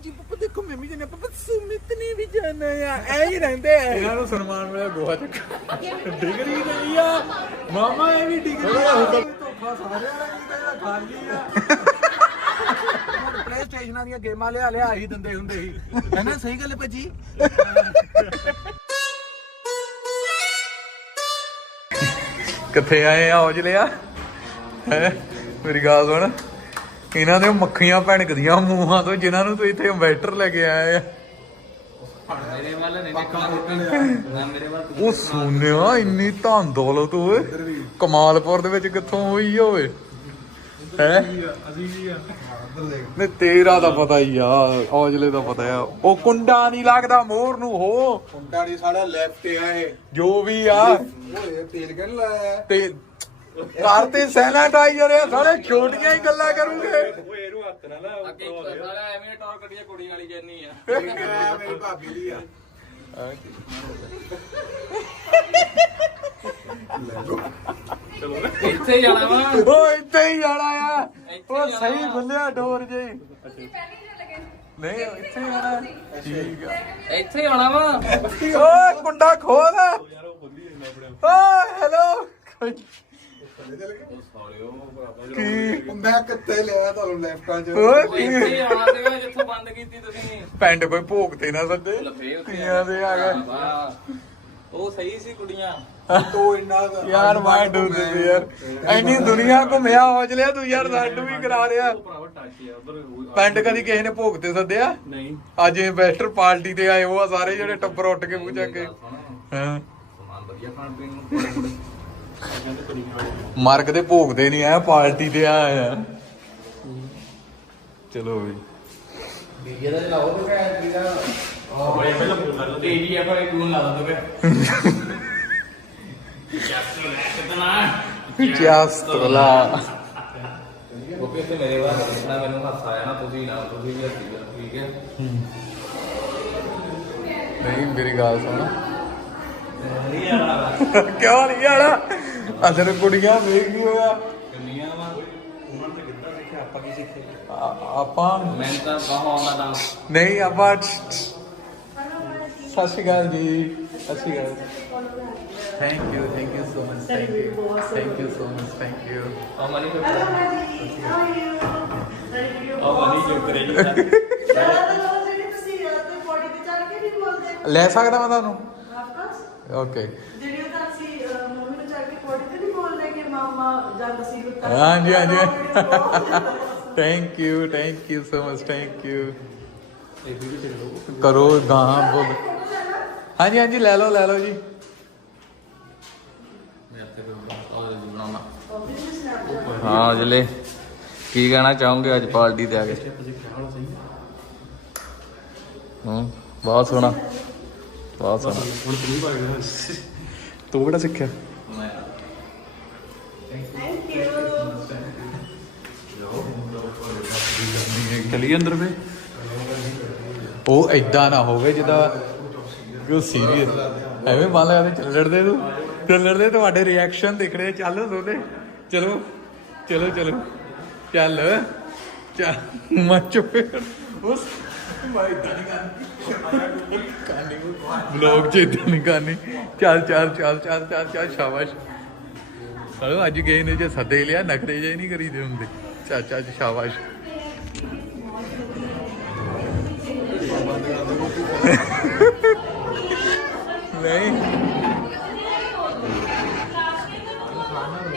ਹਾਂਜੀ ਪਪਾ ਦੇਖੋ ਮੈਂ ਵੀ ਜਾਣਾ ਪਪਾ ਸੁਮਿਤ ਨੇ ਵੀ ਜਾਣਾ ਆ। ਐ ਹੀ ਰਹਿੰਦੇ ਆ। ਇਹਨਾਂ ਨੂੰ ਸਨਮਾਨ ਮਿਲਿਆ ਗੋਹਾ ਚੱਕ ਡਿਗਰੀ ਲਈ ਆ। ਮਾਮਾ ਇਹ ਵੀ ਡਿਗਰੀ ਆ। ਧੋਖਾ ਸਾਰਿਆਂ ਦਾ ਕੀਤਾ ਖਾਲੀ ਆ। ਪਲੇ ਸਟੇਸ਼ਨਾਂ ਦੀਆਂ ਗੇਮਾਂ ਲਿਆ ਲਿਆ ਹੀ ਦਿੰਦੇ ਹੁੰਦੇ ਸੀ। ਹੈ ਨਾ ਸਹੀ ਗੱਲ ਹੈ ਭਾਜੀ? ਕਿੱਥੇ ਆਏ ਆ ਔਜਲਿਆ ਹੈ? ਮੇਰੀ ਗੱਲ ਸੁਣ। ਇਹਨਾਂ ਦੇ ਮੱਖੀਆਂ ਭਣਕਦੀਆਂ ਮੂੰਹਾਂ ਤੋਂ ਜਿਨ੍ਹਾਂ ਨੂੰ ਤੂੰ ਇੱਥੇ ਇਨਵੈਟਰ ਲੈ ਕੇ ਆਇਆ ਆ। ਮੇਰੇ ਵੱਲ ਨਹੀਂ ਦੇਖਣਾ ਨਾ ਮੇਰੇ ਵੱਲ ਉਹ ਸੋਨਿਆ ਇੰਨੀ ਧਨ ਦੌਲਤ ਓਏ। ਕਮਾਲਪੁਰ ਦੇ ਵਿੱਚ ਕਿੱਥੋਂ ਹੋਈ ਓਏ? ਹੈ? ਨੇ ਤੇਰਾ ਤਾਂ ਪਤਾ ਹੀ ਆ ਔਜਲੇ ਦਾ ਪਤਾ ਆ। ਉਹ ਕੁੰਡਾ ਨਹੀਂ ਲੱਗਦਾ ਮੋਹਰ ਨੂੰ ਹੋ। ਕੁੰਡਾ ਨਹੀਂ ਸਾਡਾ ਲੈਫਟ ਆ ਇਹ। ਜੋ ਵੀ ਆ। ਓਏ ਤੇਲ ਕਿਹਨ ਲਾਇਆ? ਤੇ ਘਰ ਤੇ ਸੈਨਾਟਾਈਜ਼ਰ ਆ ਸਾਰੇ ਛੋਟੀਆਂ ਹੀ ਗੱਲਾਂ ਕਰੂਗੇ। ਅੱਗੇ ਸਾਰਾ ਐਵੇਂ ਟੌਰ ਕੱਢੀਆਂ ਕੁੜੀ ਵਾਲੀ ਜੈਨੀ ਆ। ਹੈ ਮੇਰੀ ਭਾਬੀ ਦੀ ਆ। ਇੱਥੇ ਹੀ ਜਾਣਾ ਵਾ। ਉਹ ਇੱਥੇ ਹੀ ਜਾਣਾ ਆ। ਉਹ ਸਹੀ ਖੁੱਲਿਆ ਡੋਰ ਜੇ। ਨਹੀਂ ਇੱਥੇ ਹੀ ਜਾਣਾ। ਠੀਕ ਆ। ਇੱਥੇ ਹੀ ਆਉਣਾ ਵਾ। ਓਏ ਕੁੰਡਾ ਖੋਲ। ਓਏ ਹੈਲੋ ਕੀ ਮੈਂ ਕਿੱਥੇ ਲਿਆ ਤੁਹਾਨੂੰ ਲੈਫਟਾਂ 'ਚ? ਓਏ ਉਹ ਇੱਥੇ ਹੀ ਕੀ ਆਉਣਾ ਸੀਗਾ ਜਿੱਥੋਂ ਬੰਦ ਕੀਤੀ ਤੁਸੀਂ। ਪਿੰਡ ਕੋਈ ਭੋਗ ਤੇ ਨਾ ਸੱਦੇ ਤੀਆਂ ਦੇ ਆ ਗਏ। ਵਾਹ। ਉਹ ਸਹੀ ਸੀ ਕੁੜੀਆਂ। ਤੂੰ ਇੰਨਾ ਯਾਰ ਡੂਬ ਗਈ ਯਾਰ। ਐਨੀ ਦੁਨੀਆ ਘੁੰਮਿਆ ਹੌਜ ਲਿਆ ਤੂੰ ਯਾਰ ਸਾਨੂੰ ਵੀ ਕਰਾ ਰਿਹਾ ਪਿੰਡ ਕਦੀ ਕਿਸੇ ਨੇ ਭੋਗ ਤੇ ਸੱਦਿਆ? ਨਹੀਂ। ਅੱਜ ਇਨਵੈਸਟਰ ਪਾਰਟੀ ਤੇ ਆਏ ਉਹ ਆ ਸਾਰੇ ਜਿਹੜੇ ਟੱਬਰ ਉੱਟ ਕੇ ਮੂੰਹ ਚੱਕ ਕੇ। ਹਾਂ। ਸਮਾਨ ਵਧੀਆ ਖਾਣ ਪੀਣ ਨੂੰ ਮਾਰਕ ਦੇ ਭੋਗ ਤੇ ਨਹੀਂ ਆਇਆ ਪਾਰਟੀ ਤੇ ਆਇਆ ਆ। ਚਲੋ ਵੀ। ਡੀਜੇ ਦਾ ਚਲਾਓ ਤੇ ਮੈਂ ਜਿਹੜਾ ਉਹ ਬੜੇ ਪਹਿਲਾਂ ਤੇਜੀ ਆ ਕੋਈ ਗੂਨ ਲਾ ਦੋ ਕਿਤਨਾ ਚਾਸਤਲਾ ਉਹ ਵੀ ਤੇ ਮੇਰੇ ਵਾਲਾ ਦੇਖਣਾ ਮੈਨੂੰ ਹੱਸ ਆਇਆ ਨਾ ਤੁਸੀਂ ਨਾ ਤੁਸੀਂ ਵੀ ਹੱਸੀ ਜਾਓ, ਠੀਕ ਹੈ? ਨਹੀਂ ਮੇਰੀ ਗੱਲ ਸੁਣ। ਨਹੀਂ ਆਲਾ ਕਿਉਂ ਨਹੀਂ ਆਣਾ ਅਸਰ ਕੁੜੀਆਂ ਵੇਖ ਕੀ ਹੋਇਆ ਕੰਨੀਆਂ ਵਾ? ਆ- ਆਪਾਂ ਮੈਂ ਤਾਂ ਬਹੁਤ ਆਉਂਦਾ ਡਾਂਸ ਨਹੀਂ ਆਪਾਂ ਸਤਿ Shri Akal ji Sat Shri Akal. Thank you thank you so much thank you thank you so much thank you ਆ ਮਨੀ ਫਿਰ ਆ ਮਨੀ ਕਿਉਂ ਕਰੇ ਲੈ ਸਕਦਾ ਮੈਂ ਤੁਹਾਨੂੰ? ਓਕੇ ਹਾਂਜੀ ਹਾਂਜੀ। Thank you thank you so much thank you ਕਰੋ ਗਾਹਾਂ ਬੋਲ। ਹਾਂਜੀ ਹਾਂਜੀ ਲੈ ਲਓ ਲੈ ਲਓ ਜੀ। ਹਾਂ ਜਲੇ ਕੀ ਕਹਿਣਾ ਚਾਹੋਗੇ ਅੱਜ ਪਾਰਟੀ ਤੇ ਆ ਕੇ? ਹੂੰ ਬਹੁਤ ਸੋਹਣਾ ਬਹੁਤ ਸੋਹਣਾ। ਤੂੰ ਕਿਹੜਾ ਸਿੱਖਿਆ? ਚਲੀ ਅੰਦਰ ਵੇ। ਉਹ ਐਦਾਂ ਨਾ ਹੋਵੇ ਜਿੱਦਾਂ ਕਿ ਉਹ ਸੀਰੀਅਸ ਐਵੇਂ ਮੰਨ ਲਿਆ ਤੇ ਚੱਲੜ ਦੇ ਤੂੰ। ਚੱਲੜ ਦੇ ਤੁਹਾਡੇ ਰਿਐਕਸ਼ਨ ਦੇਖਣੇ ਚੱਲ ਸੋਨੇ। ਚਲੋ ਚਲੋ ਚਲੋ। ਚੱਲ ਚੱਲ। ਮੈਂ ਉਸ ਮੈਂ ਇਦਾਂ ਨਹੀਂ ਕਰਨੀ। ਬਲੌਗ ਚ ਇਦਾਂ ਨਹੀਂ। ਕਰਨੀ ਚੱਲ ਚੱਲ ਚੱਲ ਚੱਲ ਚੱਲ ਚੱਲ, ਸ਼ਾਬਾਸ਼। ਹਲੋ ਅੱਜ ਗਏ ਨੇ ਜੇ ਸੱਦੇ ਲਿਆ, ਨਖਰੇ ਜੇ ਨਹੀਂ ਕਰੀਦੇ ਹੁੰਦੇ। ਚੱਲ ਚੱਲ, ਸ਼ਾਬਾਸ਼। ਨਹੀਂ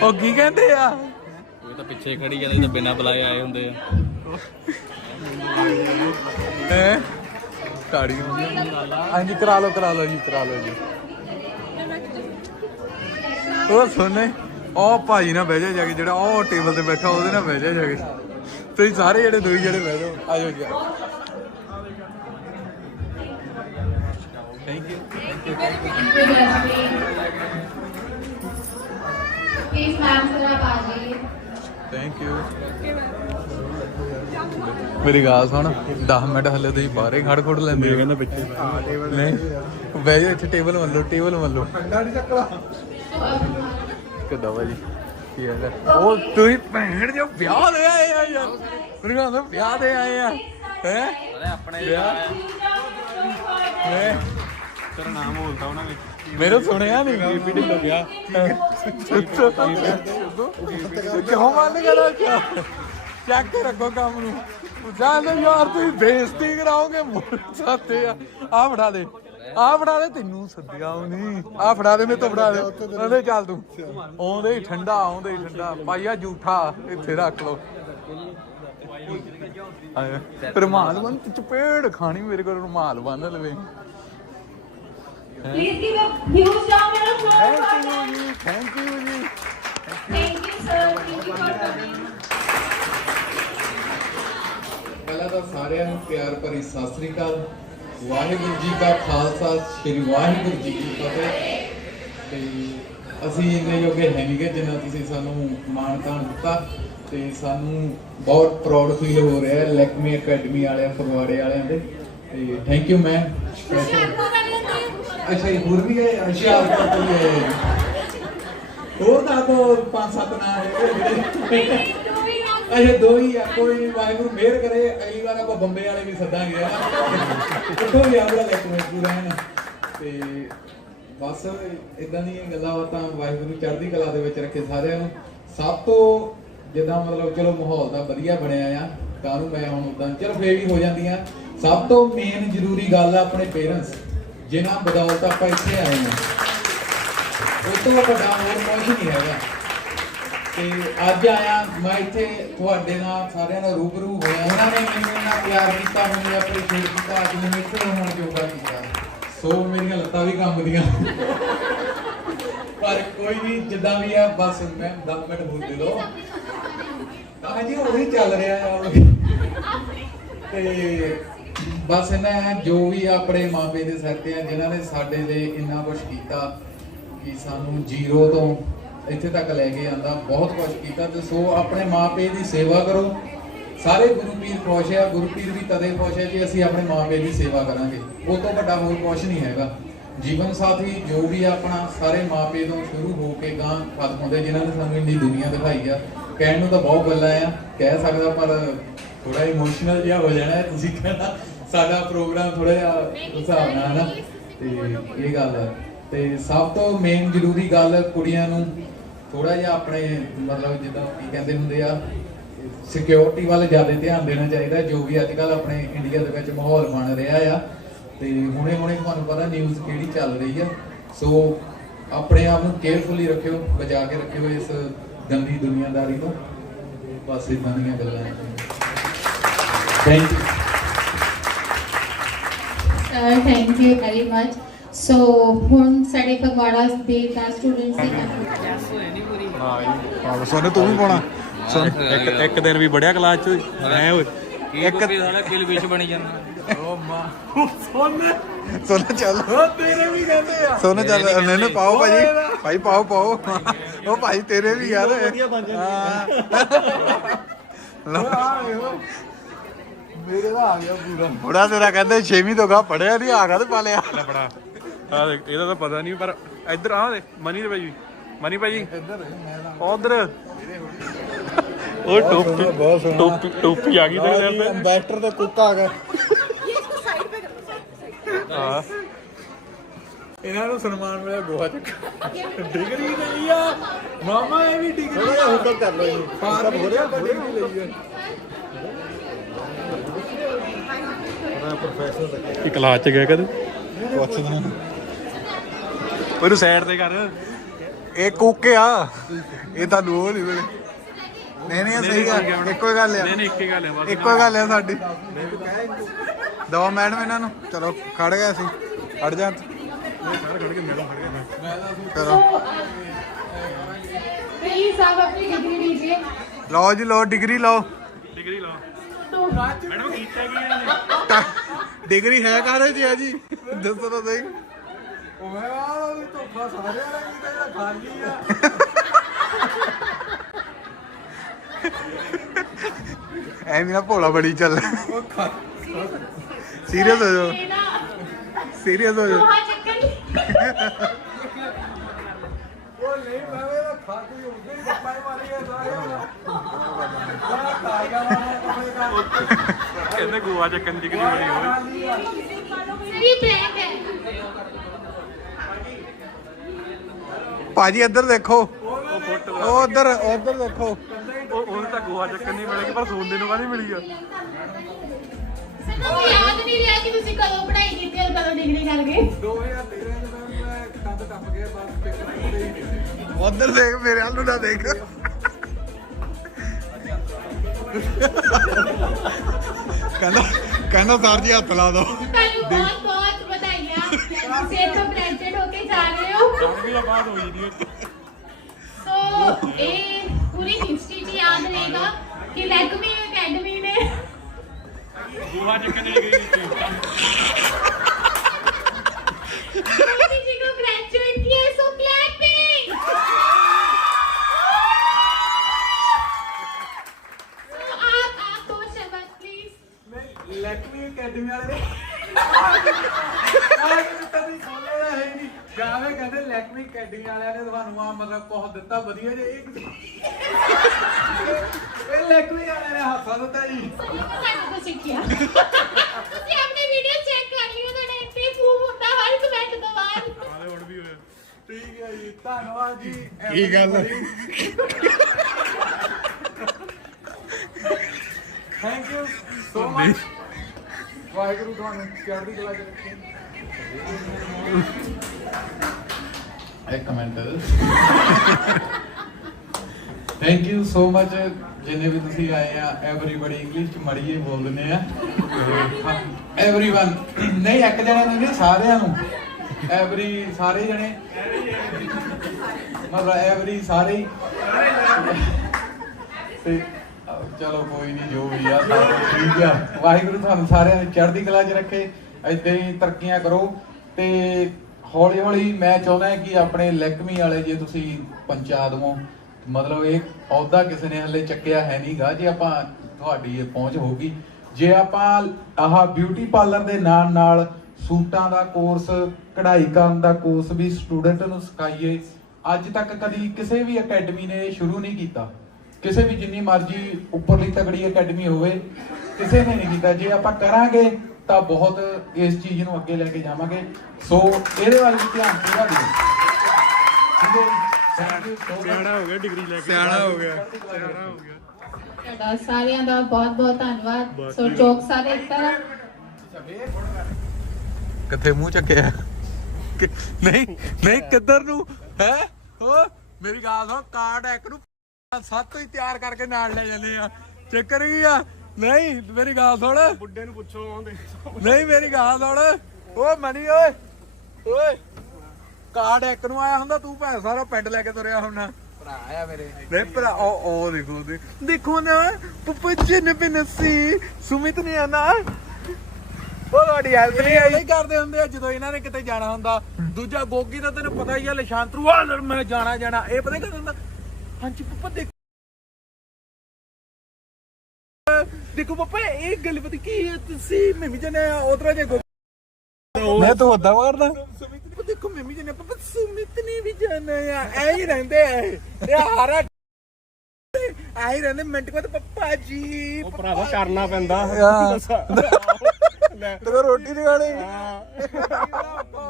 ਉਹ ਕੀ ਕਹਿੰਦੇ ਆ? ਇਹ ਤਾਂ ਪਿੱਛੇ ਖੜੀ ਜਾਂਦੀ ਤਾਂ ਬਿਨਾਂ ਬੁਲਾਏ ਆਏ ਹੁੰਦੇ ਆ। ਹੈ? ਕਾੜੀ ਹਾਂਜੀ ਕਰਾ ਲਓ ਕਰਾ ਲਓ ਜੀ ਕਰਾ ਲਓ ਜੀ। ਉਹ ਸੋਨੇ ਉਹ ਭਾਜੀ ਨਾਲ ਬਹਿ ਜਾ ਜਾ ਕੇ ਜਿਹੜਾ ਉਹ ਟੇਬਲ ਤੇ ਬੈਠਾ ਉਹਦੇ ਨਾਲ ਬਹਿ ਜਾ ਜਾ ਕੇ। ਤੁਸੀਂ ਸਾਰੇ ਜਿਹੜੇ ਦੋਈ ਜਿਹੜੇ ਬਹਿ ਜਾਓ ਆ ਜਾਓ ਜੀ thank you thank you please ma'am ਸਰਾ ਬਾਜੀ ਥੈਂਕ ਯੂ ਮੇਰੀ ਗੱਲ ਸੁਣ 10 ਮਿੰਟ ਹਲੇ ਤੁਸੀਂ ਬਾਹਰੇ ਖੜ ਖੜ ਲੈਂਦੇ ਹੋ ਕਹਿੰਦਾ ਪਿੱਛੇ ਨਹੀਂ ਬਹਿ ਜਾ ਇੱਥੇ ਟੇਬਲ ਮੰਨ ਲਓ ਟੇਬਲ ਮੰਨ ਲਓ ਭਾਜੀ ਤੁਸੀਂ ਵਿਆਹ ਦੇ ਆਏ ਆ ਯਾਰ ਵਿਆਹ ਦੇ ਆਏ ਯਾਰ ਤੇਰਾ ਨਾਮ ਬੋਲਤਾ ਉਹਨਾਂ ਨੇ। ਮੇਰੇ ਸੁਣਿਆ ਨਹੀਂ। ਬੀਬੀ ਢਿੱਲੋਂ ਗਿਆ ਕਿਉਂ ਮੰਨ ਗਿਆ ਕਿਉਂ? ਚੱਕ ਕੇ ਰੱਖੋ ਕੰਮ ਨੂੰ। ਜਾਨ ਯਾਰ ਤੁਸੀਂ ਬੇਇੱਜ਼ਤੀ ਕਰਾਓਗੇ ਸਾਤੇ ਆ। ਆ ਫੜਾ ਦੇ। ਆ ਫੜਾ ਦੇ ਤੈਨੂੰ ਸੱਦਿਆ ਉਹ ਨਹੀਂ ਆ ਫੜਾ ਦੇ ਤੋਂ ਫੜਾ ਦੇ। ਉਹਦੇ ਚੱਲ ਤੂੰ। ਆਉਂਦੇ ਹੀ ਠੰਡਾ ਆਉਂਦੇ ਹੀ ਠੰਡਾ। ਪਾਈਆ ਝੂਠਾ ਇੱਥੇ ਰੱਖ ਲੋ ਰੁਮਾਲ ਬੰਨ ਚਪੇੜ ਖਾਣੀ ਮੇਰੇ ਕੋਲ ਰੁਮਾਲ ਬੰਨ ਲਵੇ। Please give a huge round of applause for them. ਜੀ ਥੈਂਕ ਯੂ ਜੀ Thank you, sir. Thank you for coming. ਪਹਿਲਾਂ ਤਾਂ ਸਾਰਿਆਂ ਨੂੰ ਪਿਆਰ ਭਰੀ ਸਤਿ ਸ੍ਰੀ ਅਕਾਲ। ਵਾਹਿਗੁਰੂ ਜੀ ਕਾ ਖਾਲਸਾ ਸ੍ਰੀ ਵਾਹਿਗੁਰੂ ਜੀ ਕੀ ਫਤਿਹ। ਤੇ ਅਸੀਂ ਇੰਨੇ ਜੋਗੇ ਹੈ ਨਹੀਂਗੇ ਜਿੰਨਾ ਤੁਸੀਂ ਸਾਨੂੰ ਮਾਣ ਤਾਣ ਦਿੱਤਾ ਤੇ ਸਾਨੂੰ ਬਹੁਤ ਪ੍ਰਾਊਡ ਫੀਲ ਹੋ ਰਿਹਾ ਹੈ ਲੈਕਮੀ ਅਕੈਡਮੀ ਵਾਲਿਆਂ ਫਗਵਾੜੇ ਵਾਲਿਆਂ ਦੇ। ਤੇ ਥੈਂਕ ਯੂ ਮੈਮ ਅੱਛਾ ਇਹ ਹੋਰ ਵੀ ਹੈ? ਹੁਸ਼ਿਆਰਪੁਰ ਤੋਂ ਵੀ ਹੈ ਹੋਰ ਤਾਂ ਤੋਂ ਪੰਜ ਸੱਤ ਨਾਂ ਅੱਛਾ, ਦੋ ਹੀ ਆ, ਕੋਈ ਨਹੀਂ ਵਾਹਿਗੁਰੂ ਮਿਹਰ ਕਰੇ। ਅਗਲੀ ਵਾਰ ਆਪਾਂ ਬੰਬੇ ਵਾਲੇ ਵੀ ਸੱਦਾਂਗੇ ਹਨਾ ਕਿੱਥੋਂ ਵੀ ਆਪਣਾ ਲੈਕ ਮੇ ਪੂਰਾ, ਹੈ ਨਾ? ਤੇ ਬਸ ਇਦਾਂ ਦੀਆਂ ਗੱਲਾਂ ਬਾਤਾਂ ਵਾਹਿਗੁਰੂ ਚੜ੍ਹਦੀ ਕਲਾ ਦੇ ਵਿੱਚ ਰੱਖੇ ਸਾਰਿਆਂ ਨੂੰ। ਸਭ ਤੋਂ ਜਿੱਦਾਂ ਮਤਲਬ ਚਲੋ ਮਾਹੌਲ ਤਾਂ ਵਧੀਆ ਬਣਿਆ ਆ ਕਾਹਨੂੰ ਮੈਂ ਹੁਣ ਉਦਾਂ ਚਲੋ ਫੇਰ ਵੀ ਹੋ ਜਾਂਦੀਆਂ। ਸਭ ਤੋਂ ਮੇਨ ਜ਼ਰੂਰੀ ਗੱਲ ਆ ਆਪਣੇ ਪੇਰੈਂਟਸ ਜਿਨ੍ਹਾਂ ਬਦੌਲਤ ਆਪਾਂ ਇੱਥੇ ਆਏ ਹਾਂ ਉਹ ਤੋਂ ਵੱਡਾ ਹੋਰ ਕੁਝ ਨਹੀਂ ਹੈਗਾ। ਤੇ ਅੱਜ ਆਇਆ ਮੈਂ ਇੱਥੇ ਤੁਹਾਡੇ ਨਾਲ ਸਾਰਿਆਂ ਨਾਲ ਰੂਬਰੂ ਹੋਇਆ। ਉਹਨਾਂ ਨੇ ਮੈਨੂੰ ਇੰਨਾ ਪਿਆਰ ਕੀਤਾ ਮੈਨੂੰ ਐਪਰੀਸ਼ੀਏਟ ਕੀਤਾ ਅੱਜ ਮੈਨੂੰ ਇੱਥੇ ਹੋਣ ਜੋਗਾ ਕੀਤਾ। ਸੋ ਮੇਰੀਆਂ ਲੱਤਾਂ ਵੀ ਕੰਬਦੀਆਂ ਪਰ ਕੋਈ ਨਹੀਂ ਜਿੱਦਾਂ ਵੀ ਆ ਬਸ ਮੈਂ 10 ਮਿੰਟ ਬੋਲ ਦੇ ਦੋ। ਤਾਂ ਜੀ ਉਹੀ ਚੱਲ ਰਿਹਾ ਆ। ਤੇ ਬਸ ਇਹਨਾਂ ਜੋ ਵੀ ਆਪਣੇ ਮਾਪੇ ਦੇ ਸਿਰ ਤੇ ਆ, ਜਿਨ੍ਹਾਂ ਨੇ ਸਾਡੇ ਲਈ ਇੰਨਾ ਕੁਝ ਕੀਤਾ ਕਿ ਸਾਨੂੰ ਜ਼ੀਰੋ ਤੋਂ ਇੱਥੇ ਤੱਕ ਲੈ ਕੇ ਆਂਦਾ, ਬਹੁਤ ਕੁਝ ਕੀਤਾ। ਤੇ ਸੋ ਆਪਣੇ ਮਾਪੇ ਦੀ ਸੇਵਾ ਕਰੋ। ਸਾਰੇ ਗੁਰੂ ਪੀਰ ਖੁਸ਼ ਆ ਗੁਰੂ ਪੀਰ ਵੀ ਤਦੇ ਖੁਸ਼ ਹੈ ਕਿ ਅਸੀਂ ਆਪਣੇ ਮਾਪੇ ਦੀ ਸੇਵਾ ਕਰਾਂਗੇ। ਉਹ ਤੋਂ ਵੱਡਾ ਹੋਰ ਕੁਝ ਨਹੀਂ ਹੈਗਾ। ਜੀਵਨ ਸਾਥੀ ਜੋ ਵੀ ਆਪਣਾ, ਸਾਰੇ ਮਾਪੇ ਤੋਂ ਸ਼ੁਰੂ ਹੋ ਕੇ ਗਾਂ ਖਤਮ ਹੁੰਦੇ ਜਿਨ੍ਹਾਂ ਨੇ ਸਾਨੂੰ ਇੰਨੀ ਦੁਨੀਆ ਦਿਖਾਈ ਆ। ਕਹਿਣ ਨੂੰ ਤਾਂ ਬਹੁਤ ਗੱਲਾਂ ਆ। ਕਹਿ ਸਕਦਾ ਪਰ ਥੋੜਾ ਇਮੋਸ਼ਨਲ ਜਿਹਾ ਹੋ ਜਾਣਾ ਤੁਸੀਂ ਕਹਿਣਾ। ਸਾਡਾ ਪ੍ਰੋਗਰਾਮ ਥੋੜਾ ਜਿਹਾ ਹਿਸਾਬ ਨਾਲ ਹੈ ਨਾ ਤੇ ਇਹ ਗੱਲ ਹੈ ਤੇ ਸਭ ਤੋਂ ਮੇਨ ਜ਼ਰੂਰੀ ਗੱਲ ਕੁੜੀਆਂ ਨੂੰ ਥੋੜਾ ਜਿਹਾ ਆਪਣੇ ਮਤਲਬ ਜਿੱਦਾਂ ਕੀ ਕਹਿੰਦੇ ਹੁੰਦੇ ਆ ਸਿਕਿਉਰਿਟੀ ਵੱਲ ਜ਼ਿਆਦਾ ਧਿਆਨ ਦੇਣਾ ਚਾਹੀਦਾ ਜੋ ਵੀ ਅੱਜ ਕੱਲ ਆਪਣੇ ਇੰਡੀਆ ਦੇ ਵਿੱਚ ਮਾਹੌਲ ਬਣ ਰਿਹਾ ਆ। ਤੇ ਹੁਣੇ ਹੁਣੇ ਤੁਹਾਨੂੰ ਪਤਾ ਨਿਊਜ਼ ਕਿਹੜੀ ਚੱਲ ਰਹੀ ਆ। ਸੋ ਆਪਣੇ ਆਪ ਨੂੰ ਕੇਅਰਫੁਲੀ ਰੱਖਿਓ ਬਚਾ ਕੇ ਰੱਖਿਓ ਇਸ ਗੰਦੀ ਦੁਨੀਆਦਾਰੀ ਤੋਂ ਬਸ ਇਦਾਂ ਦੀਆਂ ਗੱਲਾਂ thank you Sir, thank you very much. So, ਹੁਣ ਸਾਡੇ ਫਗਵਾੜਾ ਦੇ ਦਾ ਸਟੂਡੈਂਟਸ ਦੀ ਕੰਪਨੀ ਹਾਂ ਸੋਨੇ ਤੂੰ ਵੀ ਪਾਉਣਾ। ਇੱਕ ਇੱਕ ਦਿਨ ਵੀ ਬੜਿਆ ਕਲਾਸ ਚ। ਐ ਓਏ ਇੱਕ- ਸਾਲਾ ਬਿਲ ਵਿੱਚ ਬਣੀ ਜਾਂਦਾ? ਓ ਮਾਂ। ਸੋਨੇ। ਸੋਨੇ ਚੱਲ। ਓ ਤੇਰੇ ਵੀ ਕਹਿੰਦੇ ਆ। ਸੋਨੇ ਚੱਲ ਇਹਨੇ ਨੂੰ ਪਾਓ ਭਾਜੀ ਭਾਈ ਪਾਓ ਪਾਓ। ਉਹ ਭਾਈ ਤੇਰੇ ਵੀ ਯਾਰ ਹਾਂ। ਲਓ। ਮੇਰੇ ਦਾ ਆ ਗਿਆ ਪੂਰਾ। ਬੁੜਾ ਤੇਰਾ ਕਹਿੰਦੇ 6ਵੀਂ ਤੋਂ ਗਾ ਪੜਿਆ ਨਹੀਂ ਆਗਾ ਤੇ ਪਾ ਲਿਆ ਬੜਾ ਆ ਦੇਖ ਇਹਦਾ ਤਾਂ ਪਤਾ ਨਹੀਂ ਪਰ ਇੱਧਰ ਆ ਦੇ ਮਨੀ ਦੇ ਭਾਈ। ਮਨੀ ਭਾਈ। ਉਧਰ। ਉਹ ਟੋਪੀ ਟੋਪੀ ਟੋਪੀ ਆ ਗਈ ਤੇਰੇ ਸਿਰ ਤੇ। ਐਮਬੈਸਡਰ ਤੇ ਕੁੱਕ ਆ ਗਿਆ। ਹਾਂ ਇਹਨਾਂ ਨੂੰ ਸਨਮਾਨ ਮਿਲਿਆ ਗੋਹਾ ਚੱਕ। ਡਿਗਰੀ ਲਈ ਆ। ਮਾਮਾ ਇਹ ਵੀ ਡਿਗਰੀ ਹੁਕਮ ਕਰ ਲੋ ਜੀ ਸਭ ਹੋ ਰਿਹਾ? ਡਿਗਰੀ ਲਈ ਆ। ਇਹ ਕਲਾਸ ਚ ਗਿਆ ਕਦੇ? ਪੁੱਛਦਾ ਉਹਨੂੰ ਸਾਈਡ ਤੇ ਕਰ। ਇਹ ਕੂਕੇ ਆ। ਇਹ ਤਾਂ ਲੋ ਨਹੀਂ ਵੇਲੇ ਨਹੀਂ ਨਹੀਂ ਸਹੀ ਗੱਲ ਇੱਕੋ ਹੀ ਗੱਲ ਆ। ਨਹੀਂ ਨਹੀਂ ਇੱਕੇ ਗੱਲ ਆ ਬਸ। ਇੱਕੋ ਹੀ ਗੱਲ ਆ ਸਾਡੀ। ਦਵਾ ਮੈਡਮ ਇਹਨਾਂ ਨੂੰ। ਚਲੋ ਖੜ ਗਿਆ ਸੀ ਖੜ ਜਾ। ਲਓ ਜੀ ਲਓ ਡਿਗਰੀ ਲਓ। ਡਿਗਰੀ ਲਓ। ਮੈਡਮ ਕੀਤਾ ਕੀ ਇਹਨੇ? ਡਿਗਰੀ ਹੈ ਕਾਹਦੇ ਜੀ ਹੈ ਜੀ? ਦੱਸੋ ਤਾਂ ਸਹੀ। ਉਹ ਹੈ ਵਾਲਾ ਧੋਖਾ ਸਾਰਿਆਂ ਨੇ ਕੀਤਾ ਜਿਹੜਾ ਖਾਲੀ ਆ। ਐਵੇਂ ਨਾ ਭੋਲਾ ਬੜੀ ਚੱਲ। ਸੀਰੀਅਸ ਹੋ ਜਾਓ। ਸੀਰੀਅਸ ਹੋ ਜਾਓ। ਉਹ ਨਹੀਂ ਮੈਂ ਮੇਰਾ ਖਾਤੂ ਹੀ ਉੱਗੇ ਹੀ ਪਾਈ ਮਾਰੀ ਹੈ ਸਾਰਿਆਂ ਨੂੰ ਉਹ ਖਾ ਗਿਆ ਮਾਰਾ ਕਮੇ ਦਾ ਕਹਿੰਦੇ ਗੋਆ ਚੱਕਣ ਦੀ ਕਿੰਨੀ ਬੜੀ ਹੋਈ। ਸਰੀ ਬਲੈਕ ਹੈ ਭਾਜੀ ਇੱਧਰ ਦੇਖੋ। ਉਹ ਫੁੱਟ ਉਹ ਦੇਖੋ। ਉਹ ਹੁਣ ਤਾਂ ਗੋਆ ਚੱਕਣ ਨਹੀਂ ਮਿਲੇਗੀ ਪਰ ਸੋਨੇ ਨੂੰ ਕਾਹਦੀ ਮਿਲੀ ਆ। ਸਾਨੂੰ ਯਾਦ ਨਹੀਂ ਰਿਹਾ ਕਿ ਤੁਸੀਂ ਕਦੋਂ ਪੜਾਈ ਕੀਤੀ ਹੈ ਕਦੋਂ ਡਿਗਰੀ ਕਰ ਗਏ। 2013 ਚ ਦੇਖ ਮੇਰੇ ਹਾਲ ਨੂੰ ਨਾ ਦੇਖ। ਕਹਿੰਦਾ ਕਹਿੰਦਾ ਸਰ ਜੀ ਹੱਥ ਲਾ ਦੋ ਤੁਹਾਨੂੰ ਬਹੁਤ ਬਹੁਤ ਵਧਾਈਆਂ। ਤੁਸੀਂ ਇੱਥੋਂ ਗ੍ਰੈਜੂਏਟ ਹੋ ਕੇ ਜਾ ਰਹੇ ਹੋ। ਵੀ ਬਾਤ ਹੋਈ ਦੀ ਸੋ ਇਹ ਪੂਰੀ ਹਿਸਟਰੀ 'ਚ ਯਾਦ ਰਹੇਗਾ ਕਿ ਲੈਕਮੀ ਅਕੈਡਮੀ ਨੇ ਗੋਆ ਚੱਕਣ ਨਹੀਂ ਗਈ ਸੀ। ਵਧੀਆ ਜੇ ਇਹ ਇਹ ਲੈਕਮੀ ਵਾਲਿਆਂ ਨੇ ਹੱਥਾ ਦਿੱਤਾ ਜੀ ਸਾਨੂੰ ਤੋਂ ਸਿੱਖਿਆ ਤੁਸੀਂ ਆਪਣੀ ਵੀਡੀਓ ਚੈੱਕ ਕਰ ਲਿਓ ਤੁਹਾਡਾ ਇੰਟੇ ਪ੍ਰੂਵ ਹੁੰਦਾ ਹਰ ਕਮੈਂਟ ਤੋਂ ਬਾਅਦ ਆਲੇ ਹੁਣ ਵੀ ਹੋਇਆ। ਠੀਕ ਹੈ ਜੀ ਧੰਨਵਾਦ ਜੀ। ਕੀ ਗੱਲ? Thank you so much Waheguru ਤੁਹਾਨੂੰ ਚੜ੍ਹਦੀ ਕਲਾ ਚ ਰੱਖੇ। ਇੱਕ minute thank you so much ਜਿੰਨੇ ਵੀ ਤੁਸੀਂ ਆਏ ਆ ਐਵਰੀਬਾਡੀ ਇੰਗਲਿਸ਼ ਚ ਮੜੀਏ ਬੋਲਦੇ ਆ। ਐਵਰੀਵਨ ਨਹੀਂ, ਇੱਕ ਜਣੇ ਨੂੰ ਨਹੀਂ, ਸਾਰਿਆਂ ਨੂੰ। ਐਵਰੀ ਸਾਰੇ ਜਣੇ। ਮਤਲਬ ਐਵਰੀ ਸਾਰੇ ਹੀ। ਤੇ, ਚਲੋ ਕੋਈ ਨਹੀਂ, ਜੋ ਵੀ ਆ, ਸਭ ਠੀਕ ਆ। ਵਾਹਿਗੁਰੂ ਤੁਹਾਨੂੰ ਸਾਰਿਆਂ ਨੂੰ ਚੜ੍ਹਦੀ ਕਲਾ 'ਚ ਰੱਖੇ। ਏਦਾਂ ਹੀ ਤਰੱਕੀਆਂ ਕਰੋ। ਤੇ ਹੌਲੀ ਹੌਲੀ ਮੈਂ ਚਾਹੁੰਦਾ ਕਿ ਆਪਣੇ ਲੈਕਮੀ ਵਾਲੇ ਜੇ ਤੁਸੀਂ ਪਹੁੰਚਾ ਦਵੋ ਮਤਲਬ ਇਹ ਅਹੁਦਾ ਕਿਸੇ ਨੇ ਹਲੇ ਚੱਕਿਆ ਹੈ ਨਹੀਂਗਾ, ਜੇ ਆਪਾਂ ਤੁਹਾਡੀ ਇਹ ਪਹੁੰਚ ਹੋਊਗੀ। ਜੇ ਆਪਾਂ ਆਹ ਬਿਊਟੀ ਪਾਰਲਰ ਦੇ ਨਾਲ ਨਾਲ ਸੂਟਾਂ ਦਾ ਕੋਰਸ ਕਢਾਈ ਕਰਨ ਦਾ ਕੋਰਸ ਵੀ ਸਟੂਡੈਂਟ ਨੂੰ ਸਿਖਾਈਏ, ਅੱਜ ਤੱਕ ਕਦੀ ਕਿਸੇ ਵੀ ਅਕੈਡਮੀ ਨੇ ਸ਼ੁਰੂ ਨਹੀਂ ਕੀਤਾ। ਕਿਸੇ ਵੀ ਜਿੰਨੀ ਮਰਜ਼ੀ ਉੱਪਰਲੀ ਤਕੜੀ ਅਕੈਡਮੀ ਹੋਵੇ, ਕਿਸੇ ਨੇ ਨਹੀਂ ਕੀਤਾ। ਜੇ ਆਪਾਂ ਕਰਾਂਗੇ ਤਾਂ ਬਹੁਤ ਇਸ ਚੀਜ਼ ਨੂੰ ਅੱਗੇ ਲੈ ਕੇ ਜਾਵਾਂਗੇ। ਸੋ ਇਹਦੇ ਵੱਲ ਵੀ ਧਿਆਨ ਪੂਰਾ ਦਿਓ ਠੀਕ ਹੈ ਸਿਆਣਾ ਹੋ ਗਿਆ ਡਿਗਰੀ ਲੈ ਕੇ। ਸਿਆਣਾ ਹੋ ਗਿਆ। ਸਿਆਣਾ ਹੋ ਗਿਆ। ਤੁਹਾਡਾ ਸਾਰਿਆਂ ਦਾ ਬਹੁਤ ਬਹੁਤ ਧੰਨਵਾਦ। ਸੋ ਚੌਕ ਸਾਰੇ ਇੱਕ ਤਰ੍ਹਾਂ। ਕਿੱਥੇ ਮੂੰਹ ਚੱਕਿਆ? ਨਹੀਂ ਨਹੀਂ ਕਿੱਧਰ ਨੂੰ? ਹੈ? ਹੋ ਮੇਰੀ ਗੱਲ ਸੁਣ ਕਾਰਡ ਇੱਕ ਨੂੰ ਸੱਤ ਹੀ ਤਿਆਰ ਕਰਕੇ ਨਾਲ ਲੈ ਜਾਂਦੇ ਆ। ਚੱਕਰ ਕੀ ਆ? ਨਹੀਂ ਮੇਰੀ ਗੱਲ ਸੁਣ। ਬੁੱਢੇ ਨੂੰ ਪੁੱਛੋ ਆਉਂਦੇ ਨਹੀਂ ਮੇਰੀ ਗੱਲ ਸੁਣ। ਓ ਮਨੀ ਓਏ ਓਏ। ਕਾਰਡ ਇੱਕ ਨੂੰ ਆਇਆ ਹੁੰਦਾ ਤੂੰ ਭੈਣ ਸਾਰਾ ਪਿੰਡ ਲੈ ਕੇ ਤੁਰਿਆ ਹੁੰਨਾ ਭਰਾ ਆ ਮੇਰੇ। ਨਹੀਂ ਭਰਾ ਉਹ ਉਹ ਦੇਖੋ ਦੇ ਦੇਖੋ। ਨਾ ਪਪਾ ਜੀ ਨੇ ਬਨਸੀ ਸੁਮਿਤ ਨੇ ਆਣਾ ਉਹ ਤੁਹਾਡੀ ਹੈਲਪ ਨਹੀਂ ਆਈ। ਨਹੀਂ ਕਰਦੇ ਹੁੰਦੇ ਆ ਜਦੋਂ ਇਹਨਾਂ ਨੇ ਕਿਤੇ ਜਾਣਾ ਹੁੰਦਾ। ਦੂਜਾ ਗੋਗੀ ਦਾ ਤੈਨੂੰ ਪਤਾ ਹੀ ਆ ਲਸ਼ਾਂਤਰੂ ਆ ਮੈਂ ਜਾਣਾ ਜਾਣਾ। ਇਹ ਪਤਾ ਕੀ ਹੁੰਦਾ। ਹਾਂਜੀ ਪਪਾ ਦੇਖ। ਦੇਖੋ ਪਪਾ ਇਹ ਗੱਲ ਪਤਾ ਕੀ ਹੈ ਤੁਸੀਂ ਮੈਂ ਵੀ ਜਾਣਾ ਉਧਰ ਜੇ ਗੋਗੀ ਮੈਂ ਤੂੰ ਵੱਡਾ ਮਾਰਦਾ ਸੁਮਿਤ ਨੇ ਦੇਖੋ ਮੈਂ ਵੀ ਜਾਣਾ ਪਪਾ ਸੁਮਿਤ ਨੇ ਵੀ ਜਾਣਾ ਆ ਐ ਹੀ ਰਹਿੰਦੇ ਆ ਇਹ। ਇਹ ਹਾਰਾ ਐ ਹੀ ਰਹਿੰਦੇ ਮਿੰਟ ਬਾਅਦ ਪਪਾ ਜੀ ਉਹ ਭਰਾਵਾ ਕਰਨਾ ਪੈਂਦਾ। ਲੈ। ਤੇਰੇ ਰੋਟੀ ਨਹੀਂ ਖਾਣੀ।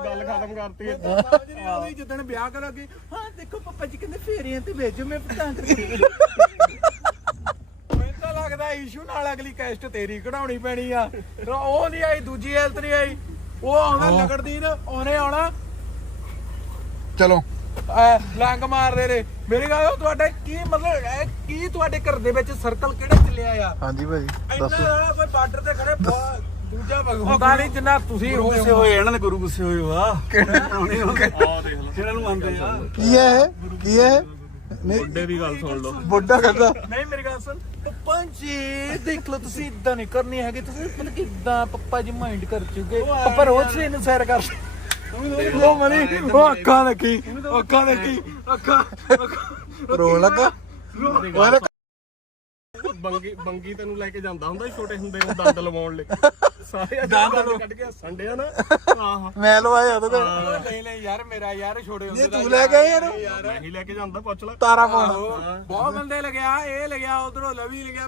ਗੱਲ ਖਤਮ ਕਰਤੀ। ਸਮਝ ਨਹੀਂ ਆਉਂਦੀ ਜਿੱਦਣ ਵਿਆਹ ਕਰਾਂਗੇ। ਹਾਂ ਦੇਖੋ ਪਪਾ ਜੀ ਕਹਿੰਦੇ ਫੇਰੀਆਂ ਤੇ ਭੇਜੋ ਮੈਂ ਤਾਂ ਕਰਕੇ ਮੈਨੂੰ ਤਾਂ ਲੱਗਦਾ ਇਸ਼ੂ ਨਾਲ ਅਗਲੀ ਕੈਸਟ ਤੇਰੀ ਕਢਾਉਣੀ ਪੈਣੀ ਆ। ਉਹ ਨਹੀਂ ਆਈ ਦੂਜੀ ਹੈਲਥ ਨਹੀਂ ਆਈ। ਉਹ ਆਉਂਦਾ ਲਗੜਦੀਨ ਉਹਨੇ ਆਉਣਾ। ਚਲੋ। ਐ ਲੰਗ ਮਾਰਦੇ ਨੇ। ਮੇਰੀ ਗੱਲ ਉਹ ਤੁਹਾਡਾ ਕੀ ਮਤਲਬ ਇਹ ਕੀ ਤੁਹਾਡੇ ਘਰ ਦੇ ਵਿੱਚ ਸਰਕਲ ਕਿਹੜਾ ਚੱਲਿਆ ਆ? ਹਾਂਜੀ ਭਾਜੀ ਇੰਨਾ ਕੋਈ ਬਾਰਡਰ ਤੇ ਖੜੇ ਦੂਜਾ ਹੁੰਦਾ ਨਹੀਂ ਜਿੰਨਾ ਤੁਸੀਂ ਗੁੱਸੇ ਹੋਏ ਇਹਨਾਂ ਦੇ ਗੁਰੂ ਗੁੱਸੇ ਹੋਏ ਵਾ ਆਹ ਦੇਖ ਲਓ। ਇਹਨਾਂ ਨੂੰ ਮੰਨਦੇ ਆ। ਕੀ ਹੈ ਇਹ? ਕੀ ਹੈ ਇਹ? ਨਹੀਂ ਬੁੱਢੇ ਦੀ ਗੱਲ ਸੁਣ ਲਓ। ਬੁੱਢਾ ਕਹਿੰਦਾ। ਨਹੀਂ ਮੇਰੀ ਗੱਲ ਸੁਣ। ਪਪਾ ਜੀ ਦੇਖ ਲਓ ਤੁਸੀਂ ਇਦਾਂ ਨਹੀਂ ਕਰਨੀ ਹੈਗੀ। ਤੁਸੀਂ ਮਤਲਬ ਕਿ ਇਦਾਂ ਪਪਾ ਜੀ ਮਾਈਂਡ ਕਰ ਚੁੱਕੇ। ਪਪਾ ਰੋਜ਼ ਸਵੇਰ ਨੂੰ ਸੈਰ ਕਰ ਉਹ ਮਨੀ ਉਹ ਅੱਖਾਂ ਦੇਖੀ ਅੱਖਾਂ ਦੇਖੀ ਅੱਖਾਂ ਰੋਣ ਲੱਗਾ? ਬੰਗੀ ਬੰਗੀ ਤੈਨੂੰ ਲੈ ਕੇ ਜਾਂਦਾ ਹੁੰਦਾ ਸੀ ਛੋਟੇ ਹੁੰਦੇ ਨੂੰ ਦੰਦ ਲਵਾਉਣ ਲਈ। ਦੰਦ ਨੂੰ ਸੰਡੇ ਆ ਨਾ। ਆਹ। ਮੈਂ ਲਵਾਇਆ ਉਹਦੇ ਕੋਲ ਨਹੀਂ ਨਹੀਂ ਯਾਰ ਮੇਰਾ ਯਾਰ ਛੋੜੇ ਹੁੰਦੇ ਇਹ ਤੂੰ ਲੈ ਕੇ ਆਇਆ ਇਹਨੂੰ ਮੈਂ ਹੀ ਲੈ ਕੇ ਜਾਂਦਾ ਪੁੱਛ ਲੈ। ਤਾਰਾ ਪਾਉਣ। ਬਹੁਤ ਬੰਦੇ ਲਗਿਆ ਇਹ ਲਗਿਆ ਉਧਰੋਂ ਲਵੀ ਲਗਿਆ।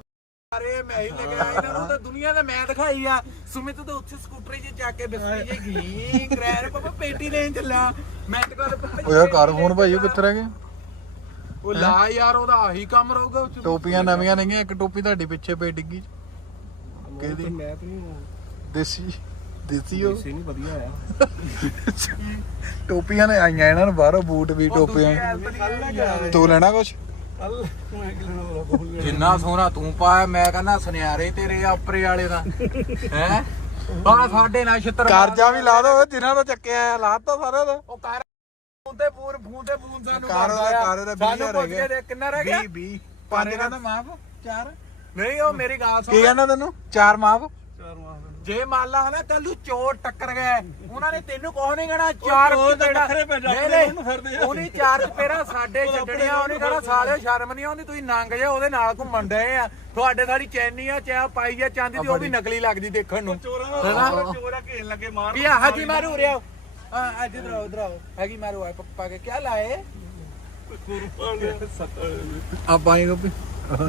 ਅਰੇ ਮੈਂ ਹੀ ਲਗਿਆ ਇਹਨਾਂ ਨੂੰ ਤਾਂ ਦੁਨੀਆ ਦਾ ਮੈਂ ਦਿਖਾਈ ਆ। ਸੁਮਿਤ ਤਾਂ ਉੱਥੇ ਸਕੂਟਰੀ 'ਚ ਚੱਕ ਕੇ ਬਿਸਕੀ ਜੇ ਗਈ ਗ੍ਰੈਂਡ ਪਾਪਾ ਪੇਟੀ ਲੈਣ ਚੱਲਾ ਮੈਂ ਤੇ ਕੋਲ ਓ ਯਾਰ ਕਰ ਫੋਨ ਭਾਈ ਉਹ ਕਿੱਥੇ ਰਹਿ ਗਏ? ਉਹ ਲਾ ਯਾਰ ਉਹਦਾ ਆਹੀ ਕੰਮ ਰਹੂਗਾ ਉਹ 'ਚ। ਟੋਪੀਆਂ ਨਵੀਆਂ ਨਹੀਂਆਂ ਇੱਕ ਟੋਪੀ ਤੁਹਾਡੀ ਪਿੱਛੇ ਪਈ ਡਿੱਗੀ ਕਿਹਦੀ? ਮੈਂ ਤਾਂ ਨਹੀਂ ਦੇਸੀ ਦੇਸੀ ਉਹ। ਸੀ ਨਹੀਂ ਵਧੀਆ ਆ। ਟੋਪੀਆਂ ਨੇ ਆਈਆਂ ਇਹਨਾਂ ਨੂੰ ਬਾਹਰੋਂ ਬੂਟ ਵੀ ਟੋਪੀਆਂ। ਤੂੰ ਲੈਣਾ ਕੁਛ? ਕਿ ਜਿੰਨਾ ਸੋਹਣਾ ਤੂੰ ਪਾਇਆ ਮੈਂ ਕਹਿੰਦਾ ਸੁਨਿਆਰੇ ਤੇਰੇ ਆਪਰੇ ਵਾਲੇ ਦਾ। ਹੈ? ਆ ਸਾਡੇ ਨਾਲ ਛਿੱਤਰ ਕਰਜ਼ਾ ਵੀ ਲਾ ਦੋ ਜਿਨ੍ਹਾਂ ਦਾ ਚੱਕਿਆ ਆ ਲਾਤਾ ਸਾਰਿਆਂ ਦਾ ਉਹ ਕਰ ਫੋਨ ਤੇ ਫੋਨ ਫੋਨ ਤੇ ਫੋਨ ਸਾਨੂੰ ਕਰ ਆ। ਕਰ ਹਜ਼ਾਰ ਪੁੱਛ ਰਹਿ ਕੇ ਦੇਖ ਕਿੰਨਾ ਰਹਿ ਗਿਆ? 20 20 ਪੰਜ ਕਹਿੰਦਾ ਮਾਫ ਚਾਰ। ਨਹੀਂ ਉਹ ਮੇਰੀ ਗੱਲ ਕੀ ਸੁਣ। ਕਹਿੰਦਾ ਤੈਨੂੰ? ਚਾਰ ਮਾਫ। ਚਾਰ ਮਾਹ ਜੇ ਮੰਨ ਲਾ ਹਨਾ ਕੱਲ ਨੂੰ ਚੋਰ ਟੱਕਰ ਗਏ ਉਹਨਾਂ ਨੇ ਤੈਨੂੰ ਕੋਹ ਨਹੀਂ ਕਹਣਾ ਚਾਰ ਚਪੇੜਾਂ- ਉਹਨੂੰ ਫਿਰਦੇ ਆ। ਉਹਨੇ ਚਾਰ ਚਪੇਰਾ ਸਾਡੇ ਛੱਡਣੀਆਂ ਉਹਨੇ ਕਹਣਾ ਸਾਲਿਓ ਸ਼ਰਮ ਨਹੀਂ ਆਉਂਦੀ ਤੁਸੀਂ ਨੰਗ ਜੇ ਉਹਦੇ ਨਾਲ ਘੁੰਮਣ ਡਏ ਆ। ਤੁਹਾਡੇ ਸਾਡੀ ਚੈਨੀ ਆ ਚਾਹ ਪਾਈ ਆ ਚਾਂਦੀ ਦੀ ਉਹ ਵੀ ਨਕਲੀ ਲੱਗਦੀ ਦੇਖਣ ਨੂੰ। ਚੋਰਾ ਚੋਰਾ ਘੇਨ ਲੱਗੇ ਮਾਰ ਵੀ ਆਹ ਕੀ। ਮਾਰੂ ਰਿਆ ਹਾਂ ਅੱਜ ਇਧਰ ਆਓ ਇਧਰ ਆਓ। ਹੈਗੀ ਮਾਰੂ ਆ ਪੱਪਾ ਕੇ। ਕੀ ਲਾਏ? ਆਪਾਂ ਇਹ ਕੋਪੀ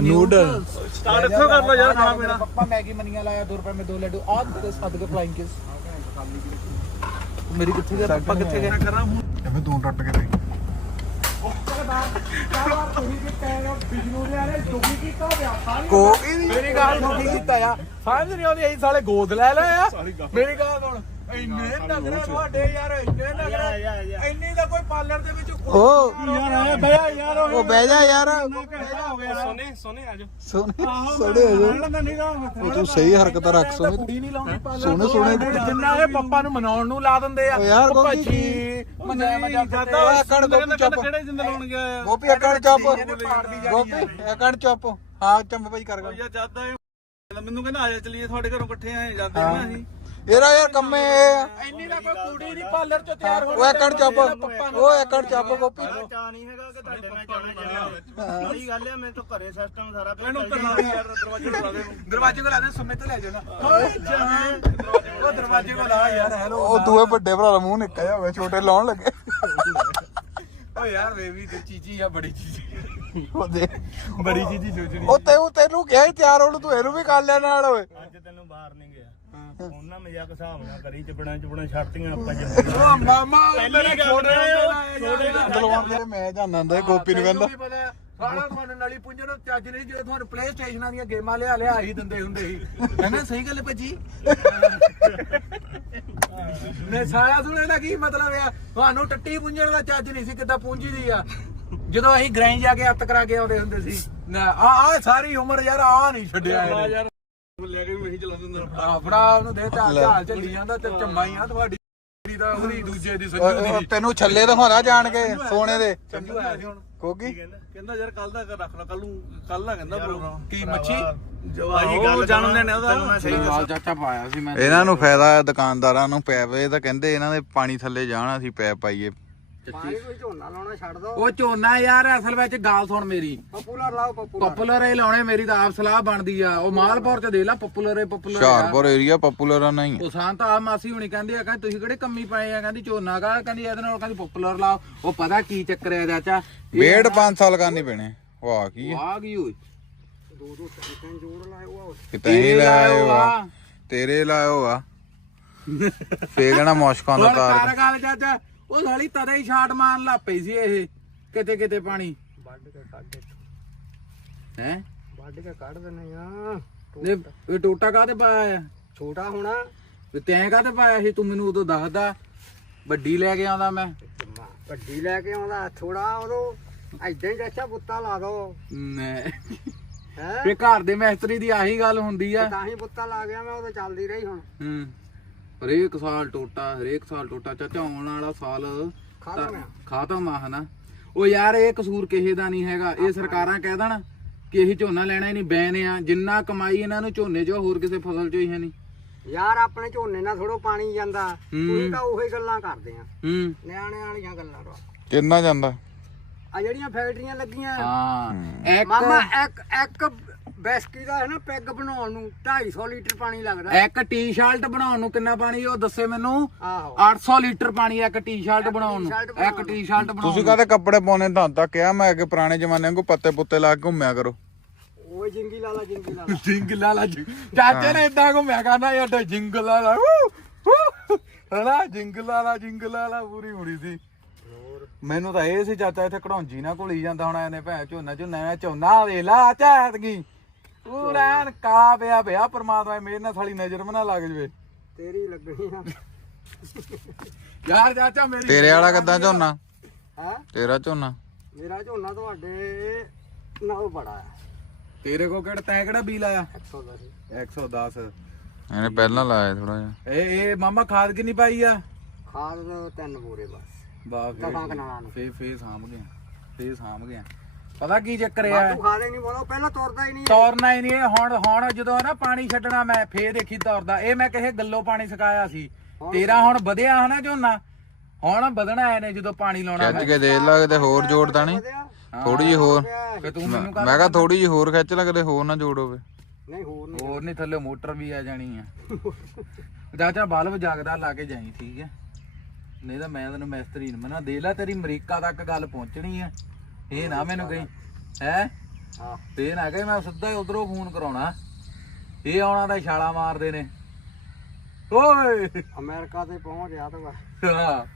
ਨੂਡਲ ਸਟਾਰਟ ਇੱਥੋਂ ਕਰ ਲਓ ਯਾਰ ਖਾਣਾ ਪੀਣਾ पप्पा मैगी मनिया लाया दो रुपए में दो लड्डू और तेरे साथ के फ्लाइंग किस मेरी कितने गए पप्पा कितने गए ਕਰਾਂ ਹੁਣ ਐਵੇਂ ਤੂੰ ਟੱਟ ਕੇ ਰਹੀ ਕੋਕੀ ਮੇਰੀ ਗੱਲ ਸੁਣ ਕੀ ਕੀਤਾ ਆ ਸਮਝ ਨਹੀਂ ਆਉਂਦੀ ਅਸੀਂ ਸਾਲੇ ਗੋਦ ਲੈ ਲਏ ਆ ਮੇਰੀ ਗੱਲ ਸੁਣ ਇੰਨੇ ਨਗਰ ਤੁਹਾਡੇ ਯਾਰ ਇੰਨੇ ਨਗਰ ਇੰਨੀ ਦਾ ਕੋਈ ਪਾਰਲਰ ਦੇ ਵਿੱਚ ਓ ਯਾਰ ਆਇਆ ਬਿਆ ਯਾਰ ਉਹ ਬਹਿ ਜਾ ਯਾਰ। ਸੋਨੇ ਸੋਨੇ ਆਜੋ ਸੋਨੇ ਸੋਨੇ ਹੋ ਜਾ ਰਹਿਣ ਦਾ ਨਿਗਾ ਉਹ ਤੂੰ ਸਹੀ ਹਰਕਤਾਂ ਰੱਖ ਸੋਨੇ। ਕੁੜੀ ਨਹੀਂ ਲਾਉਣੀ ਪਾਰਲਰ ਸੋਹਣੇ ਸੋਹਣੇ ਜਿੰਨਾ ਇਹ ਪੱਪਾ ਨੂੰ ਮਨਾਉਣ ਨੂੰ ਲਾ ਦਿੰਦੇ ਆ ਓ ਯਾਰ ਉਹ ਗੋਪੀ ਭੱਜੀ ਮਜਾ ਮਜਾ ਜ਼ਿਆਦਾ ਓਏ ਕਣ ਗੋਪੀ ਚੁੱਪ। ਕਿਹੜੇ ਜਿੰਦ ਲਾਉਣ ਗਿਆ ਗੋਪੀ ਅਕਣ ਚੁੱਪ। ਪਾੜਦੀ ਜਾਣੀ ਗੋਪੀ ਅਕਣ ਚੁੱਪ। ਹਾਂ ਚੰਮ ਭਾਈ ਕਰ ਗਾ ਯਾਰ ਜ਼ਿਆਦਾ ਮੈਨੂੰ ਕਹਿੰਦਾ ਆਜਾ ਚਲੀਏ ਤੁਹਾਡੇ ਘਰੋਂ ਇਕੱਠੇ ਆਏ ਜਾਂਦੇ ਨਾ ਅਸੀਂ। ਇਹਦਾ ਯਾਰ ਕੰਮੇ ਇਹ ਆ। ਇੰਨੀ ਦਾ ਕੋਈ ਕੁੜੀ ਨਹੀਂ ਪਾਰਲਰ ਚ ਤਿਆਰ ਹੋਣੀ ਓਏ ਅਕਣ ਚੁੱਪ ਓਏ ਅਕਣ ਚੁੱਪ ਗੋਪੀ। ਚਾ ਨਹੀਂ ਹੈਗਾ ਕਿ ਤੁਹਾਡੇ ਨਾਲ ਜਾਣਾ ਜਾਣਾ ਸਹੀ ਗੱਲ ਹੈ ਮੈਂ ਤਾਂ ਘਰੇ ਸਿਸਟਮ ਸਾਰਾ ਦੇ ਯਾਰ ਦਰਵਾਜ਼ੇ ਲਾ ਦੇ ਦਰਵਾਜ਼ੇ ਕੋਲ ਆਦੇ ਸੁਮੇ ਤੇ ਲੈ ਜਾਓ ਨਾ। ਓਏ ਜਾਨ ਉਹ ਦਰਵਾਜ਼ੇ ਕੋਲ ਆ ਯਾਰ ਹੈਲੋ ਉਹ ਦੂਏ ਵੱਡੇ ਭਰਾ ਦਾ ਮੂੰਹ ਨਿੱਕਾ ਜਿਹਾ ਹੋਵੇ ਛੋਟੇ ਲਾਉਣ ਲੱਗੇ। ਓ ਯਾਰ ਬੇਬੀ ਤੇ ਚੀਚੀ ਆ ਬੜੀ ਚੀਚੀ ਉਹ ਦੇ। ਬੜੀ ਚੀਚੀ ਚੋਚੜੀ ਉਹ ਤੈਨੂੰ ਤੈਨੂੰ ਕਿਹਾ ਹੀ ਤਿਆਰ ਹੋਣ ਤੂੰ ਇਹਨੂੰ ਵੀ ਕਰ ਲਿਆ ਨਾਲ ਓਏ। ਅੱਜ ਤੈਨੂੰ ਬਾਹਰ ਨਹੀਂ ਗਿਆ। ਉਹਨਾਂ ਮਜ਼ਾਕ ਹਿਸਾਬ ਨਾਲ ਕਰੀ ਚਪੜਾਂ ਚਪੜਾਂ ਛੱਡਤੀਆਂ ਆਪਾਂ ਜਿੰਦਗੀ ਓ ਮਾਮਾ ਮੇਰੇ ਗੱਲ ਛੋਟੇ ਛੋਟੇ ਛੋਟੇ ਦਲਵਾਰ ਜਿਹੜੇ ਮੈਂ ਜਾਂਦਾ ਹੁੰਦਾ ਸੀ, ਗੋਪੀ ਨੂੰ ਕਹਿੰਦਾ। ਸਾਰਾ ਤੁਹਾਨੂੰ ਨਾਲੀ ਪੁੰਜਣ ਨੂੰ ਚੱਜ ਨਹੀਂ ਜੇ ਤੁਹਾਨੂੰ ਪਲੇ ਸਟੇਸ਼ਨਾਂ ਦੀਆਂ ਗੇਮਾਂ ਲਿਆ ਲਿਆ ਹੀ ਦਿੰਦੇ ਹੁੰਦੇ ਸੀ। ਕਹਿੰਦਾ ਸਹੀ ਗੱਲ ਭਾਜੀ। ਨੇ ਸਾਇਆ ਸੁਣੇ ਦਾ ਕੀ ਮਤਲਬ ਆ ਤੁਹਾਨੂੰ ਟੱਟੀ ਪੁੰਜਣ ਦਾ ਚੱਜ ਨਹੀਂ ਸੀ ਕਿੱਦਾਂ ਪੁੰਜੀ ਦੀ ਆ। ਜਦੋਂ ਅਸੀਂ ਗ੍ਰੈਂਜ ਜਾ ਕੇ ਹੱਥ ਕਰਾ ਕੇ ਆਉਂਦੇ ਹੁੰਦੇ ਸੀ। ਨਾ ਆ ਆ ਸਾਰੀ ਉਮਰ ਯਾਰ ਆ ਨਹੀਂ ਛੱਡਿਆ ਆ ਫੜਾ ਉਹਨੂੰ ਦੇ ਢਾਲ ਢਾਲ ਚੱਲੀ ਜਾਂਦਾ ਤੇ ਚੰਮਾ ਹੀ ਆ ਤੁਹਾਡੀ ਦਾ ਉਹਦੀ ਦੂਜੇ ਦੀ ਓਏ, ਸੰਜੂ ਉਹ ਦੀ। ਤੈਨੂੰ ਛੱਲੇ ਦਿਖਾਉਂਦਾ ਜਾਣ ਕੇ ਸੋਨੇ ਦੇ। ਸੰਜੂ ਆਇਆ ਸੀ ਹੁਣ ਕੋਕੀ ਕਹਿੰਦਾ? ਯਾਰ ਕੱਲ ਦਾ ਰੱਖ ਲੈ ਕੱਲ ਨੂੰ ਕੱਲ ਆ ਕਹਿੰਦਾ ਪ੍ਰੋਗਰਾਮ ਕੀ ਮੱਛੀ? ਜਵਾਹੀ ਗੱਲ ਜਨਮ ਦਿਨ ਹੈ ਉਹਦਾ। ਸਹੀ ਲਾਲ ਚਾਚਾ ਪਾਇਆ ਸੀ ਮੈਂ। ਇਹਨਾਂ ਨੂੰ ਫਾਇਦਾ ਦੁਕਾਨਦਾਰਾਂ ਨੂੰ ਪੈਪ ਇਹ ਤਾਂ ਕਹਿੰਦੇ ਇਹਨਾਂ ਦੇ ਪਾਣੀ ਥੱਲੇ ਜਾਣ ਅਸੀਂ ਪੈਪ ਪਾਈਏ। ਝੋਨਾ ਲਾਉਣਾ ਛੱਡ ਦੋ। ਉਹ ਝੋਨਾ ਯਾਰ ਅਸਲ ਵਿੱਚ ਗੱਲ ਸੁਣ ਮੇਰੀ। ਪਪੂਲਰ ਲਾਓ ਪਪੂ ਪਪੂਲਰ ਇਹ ਲਾਉਣੇ ਮੇਰੀ ਤਾਂ ਆਪ ਸਲਾਹ ਬਣਦੀ ਆ। ਉਹ ਮਾਲਪੁਰ ਚ ਦੇ ਲਾ ਪਪੂਲਰ ਇਹ ਪਪੂਲਰ ਹੁਸ਼ਿਆਰਪੁਰ ਏਰੀਆ ਪਪੂਲਰ ਆ ਨਹੀਂ। ਉਹ ਸਾਂ ਤਾਂ ਆ ਮਾਸੀ ਹੁਣੀ ਕਹਿੰਦੀ ਆ ਕਹਿੰਦੀ ਤੁਸੀਂ ਕਿਹੜੇ ਕੰਮੀ ਪਏ ਆ? ਕਹਿੰਦੀ ਝੋਨਾ ਕਾ ਕਹਿੰਦੀ ਇਹਦੇ ਨਾਲ ਕਹਿੰਦੀ ਪਪੂਲਰ ਲਾਓ। ਉਹ ਪਤਾ ਕੀ ਚੱਕਰ ਹੈ ਚਾਚਾ? ਡੇਢ 5 ਸਾਲ ਕਰਨੀ ਪੈਣੇ। ਵਾਹ ਕੀ ਹੈ ਆ ਗਈ ਓਏ? ਕਿਤੇ ਹੀ ਲਾਇਓ ਆ। ਆ। ਤੇਰੇ ਲਾਇਓ ਆ। ਫੇਰ ਕਹਿਣਾ ਮੁਸ਼ਕਾਂ ਦਾ ਹੁਣ ਤਾਰ ਕਰ ਗੱਲ ਚਾਚਾ। ਉਹ ਸਾਲੀ ਤਦੇ ਹੀ ਛਾਟ ਮਾਰਨ ਲੱਗ ਪਈ ਸੀ ਇਹ। ਕਿਤੇ ਕਿਤੇ ਪਾਣੀ। ਹੈ? ਵੱਢ ਕੇ ਕੱਢ ਦਿੰਦੇ ਆ। ਇਹ ਇਹ ਟੋਟਾ ਕਾਹਤੇ ਪਾਇਆ ਆ? ਛੋਟਾ ਹੋਣਾ। ਤੇ ਤੈਂ ਕਾਹਤੇ ਪਾਇਆ ਸੀ? ਤੂੰ ਮੈਨੂੰ ਉਦੋਂ ਦੱਸਦਾ। ਵੱਡੀ ਲੈ ਕੇ ਆਉਂਦਾ ਮੈਂ। ਵੱਡੀ ਲੈ ਕੇ ਆਉਂਦਾ। ਥੋੜਾ ਉਦੋਂ ਐਦਾਂ ਹੀ ਦੱਸਿਆ ਬੁੱਤਾ ਲਾ ਦੋ। ਹੈ? ਫੇ ਘਰ ਦੇ ਮਿਸਤਰੀ ਦੀ ਆਹੀ ਗੱਲ ਹੁੰਦੀ ਆ। ਤਾਂ ਹੀ ਬੁੱਤਾ ਲਾ ਗਿਆ ਮੈਂ ਉਦੋਂ ਚੱਲਦੀ ਰਹੀ ਹੁਣ। ਹੂੰ। ਹਰੇਕ ਸਾਲ ਟੋਟਾ ਹਰੇਕ ਸਾਲ ਟੋਟਾ ਚਾਚਾ ਆਉਣ ਵਾਲਾ ਸਾਲ ਖਤਮ ਆ। ਖਾਤਮ ਆ ਹਨਾ? ਉਹ ਯਾਰ ਇਹ ਕਸੂਰ ਕਿਸੇ ਦਾ ਨਹੀਂ ਹੈਗਾ। ਇਹ ਸਰਕਾਰਾਂ ਕਹਿ ਦੇਣ ਕਿ ਇਹ ਝੋਨਾ ਲੈਣਾ ਹੀ ਨਹੀਂ ਬੈਨ ਆ। ਜਿੰਨਾ ਕਮਾਈ ਇਹਨਾਂ ਨੂੰ ਝੋਨੇ 'ਚੋਂ ਹੋਰ ਕਿਸੇ ਫਸਲ 'ਚੋਂ ਹੀ ਹੈ ਨਹੀਂ। ਯਾਰ ਆਪਣੇ ਝੋਨੇ ਨਾਲ ਥੋੜੋ ਪਾਣੀ ਜਾਂਦਾ। ਤੁਸੀਂ ਤਾਂ ਉਹੀ ਗੱਲਾਂ ਕਰਦੇ ਆ। ਹੂੰ। ਨਿਆਣੇ ਵਾਲੀਆਂ ਗੱਲਾਂ ਰੋ। ਕਿੰਨਾ ਜਾਂਦਾ? ਆ ਜਿਹੜੀਆਂ ਫੈਕਟਰੀਆਂ ਲੱਗੀਆਂ। ਹਾਂ। ਇੱਕ ਮਾਮਾ ਇੱਕ ਇੱਕ ਬੈਸਕੀ ਦਾ ਹੈ ਨਾ ਪੈਗ ਬਣਾਉਣ ਨੂੰ 250 ਲੀਟਰ ਪਾਣੀ ਲੱਗਦਾ। ਇੱਕ ਟੀ-ਸ਼ਰਟ ਬਣਾਉਣ ਨੂੰ ਕਿੰਨਾ ਪਾਣੀ ਉਹ ਦੱਸੇ ਮੈਨੂੰ। ਆਹੋ। 800 ਲੀਟਰ ਪਾਣੀ ਇੱਕ ਟੀ-ਸ਼ਰਟ ਬਣਾਉਣ ਨੂੰ। ਟੀ-ਸ਼ਰਟ ਇੱਕ ਟੀ-ਸ਼ਰਟ ਬਣਾਉਣ ਤੁਸੀਂ ਕਾਹਦੇ ਕੱਪੜੇ ਪਾਉਣੇ? ਤੁਹਾਨੂੰ ਤਾਂ ਕਿਹਾ ਮੈਂ ਕਿ ਪੁਰਾਣੇ ਜ਼ਮਾਨੇ ਵਾਂਗੂ ਪੱਤੇ ਪੁੱਤੇ ਲਾ ਕੇ ਘੁੰਮਿਆ ਕਰੋ। ਓਏ ਜਿੰਗੀ ਲਾਲਾ ਜਿੰਗੀ ਲਾਲਾ। ਜਿੰਗ ਲਾਲਾ ਜੀ ਚਾਚੇ ਨੇ ਇਦਾਂ ਘੁੰਮਿਆ ਕਰਨਾ ਯਾਰ ਤੇ ਜਿੰਗ ਲਾਲਾ ਵੂ, ਵੂ, ਹਨਾ ਜਿੰਗ ਲਾਲਾ ਜਿੰਗ ਲਾਲਾ ਪੂਰੀ ਹੋਣੀ ਸੀ। ਮੈਨੂੰ ਤਾਂ ਇਹ ਸੀ ਚਾਚਾ ਇੱਥੇ ਕਢੌਂਜੀ ਨਾ ਘੁਲੀ ਜਾਂਦਾ ਹੋਣਾ ਇਹਨੇ ਭੈਣ ਝੋਨਾ ਝੋਨਾ ਮੈਂ ਝੋਨਾ ਵੇ ਲਾ ਚਾਹਤਗੀ ਪੂਰਾ ਐਨ ਕਾ ਪਿਆ ਪਿਆ ਪਰਮਾਤਮਾ ਮੇਰੇ ਨਾਲ ਸਾਲੀ ਨਜ਼ਰ ਬਣਾ ਲੱਗ ਜਵੇ। ਤੇਰੀ ਲੱਗਣੀ ਆ। ਯਾਰ ਚਾਚਾ ਮੇਰੀ ਤੇਰੇ ਵਾਲਾ ਕਿੱਦਾਂ ਝੋਨਾ? ਹੈ? ਤੇਰਾ ਝੋਨਾ? ਮੇਰਾ ਝੋਨਾ ਤੁਹਾਡੇ ਨਾਲੋਂ ਬੜਾ ਹੈ ਤੇਰੇ ਕੋ ਕਿਹੜਾ ਤੈਂ ਕਿਹੜਾ ਬੀਲ ਆਇਆ 110 110 ਇਹਨੇ ਪਹਿਲਾਂ ਲਾਇਆ ਥੋੜਾ ਜਿਹਾ। ਇਹ ਇਹ ਮਾਮਾ ਖਾਦ ਕਿੰਨੀ ਪਾਈ ਆ? ਖਾਦ ਤਿੰਨ ਬੋਰੇ ਬਸ। ਵਾਹ ਫੇ ਫੇ ਸਾਂਭ ਗਿਆ। ਫੇ ਸਾਂਭ ਗਿਆ। ਪਤਾ ਕੀ ਚੱਕਰ ਆ? ਬਾਤੂ ਖਾਦੇ ਨਹੀਂ ਬੋਲੋ ਪਹਿਲਾਂ ਤੁਰਦਾ ਹੀ ਨਹੀਂ ਤੌਰਨਾ ਹੀ ਨਹੀਂ ਹੁਣ ਹੁਣ ਜਦੋਂ ਨਾ ਪਾਣੀ ਛੱਡਣਾ ਮੈਂ ਫੇ ਦੇਖੀ ਤੌਰਦਾ। ਇਹ ਮੈਂ ਕਿਸੇ ਗੱਲੋਂ ਪਾਣੀ ਸਕਾਇਆ ਸੀ। ਤੇਰਾ ਹੁਣ ਵਧਿਆ ਹਨਾ ਝੋਨਾ? ਹੁਣ ਵਧਣਾ ਇਹਨੇ ਜਦੋਂ ਪਾਣੀ ਲਾਉਣਾ ਖਿੱਚ ਕੇ ਦੇਖ ਲਾ ਕਿਤੇ ਹੋਰ ਜੋੜਦਾ ਨਹੀਂ? ਥੋੜੀ ਜਿਹੀ ਹੋਰ। ਫੇ ਤੂੰ ਮੈਨੂੰ ਮੈਂ ਕਿਹਾ ਥੋੜੀ ਜਿਹੀ ਹੋਰ ਖਿੱਚ ਲਾ ਕਿਤੇ ਹੋਰ ਨਾ ਜੋੜ ਹੋਵੇ। ਨਹੀਂ ਹੋਰ ਨਹੀਂ। ਹੋਰ ਨਹੀਂ ਥੱਲੇ ਮੋਟਰ ਵੀ ਆ ਜਾਣੀ ਆ। ਚਾਚਾ ਬਲਬ ਜਾਗਦਾ ਲਾ ਕੇ ਜਾਈ ਠੀਕ ਹੈ ਨਹੀਂ ਤਾਂ ਮੈਂ ਤੈਨੂੰ ਮਿਸਤਰੀ ਨੂੰ ਮਨਾ ਦੇ ਲੈ ਤੇਰੀ ਅਮਰੀਕਾ ਤੱਕ ਗੱਲ ਪਹੁੰਚਣੀ ਆ। ਇਹ ਨਾ ਮੈਨੂੰ ਕਹੀਂ ਹੈ? ਹਾਂ। ਤੇ ਨਾ ਕਹੀਂ ਮੈਂ ਸਿੱਧਾ ਹੀ ਉਧਰੋਂ ਫੋਨ ਕਰਾਉਣਾ। ਇਹ ਆਉਣਾ ਤਾਂ ਛਾਲਾ ਮਾਰਦੇ ਨੇ। ਓਏ! ਅਮਰੀਕਾ ਤੇ ਪਹੁੰਚ ਗਿਆ ਤਾਂ। ਹਾਂ।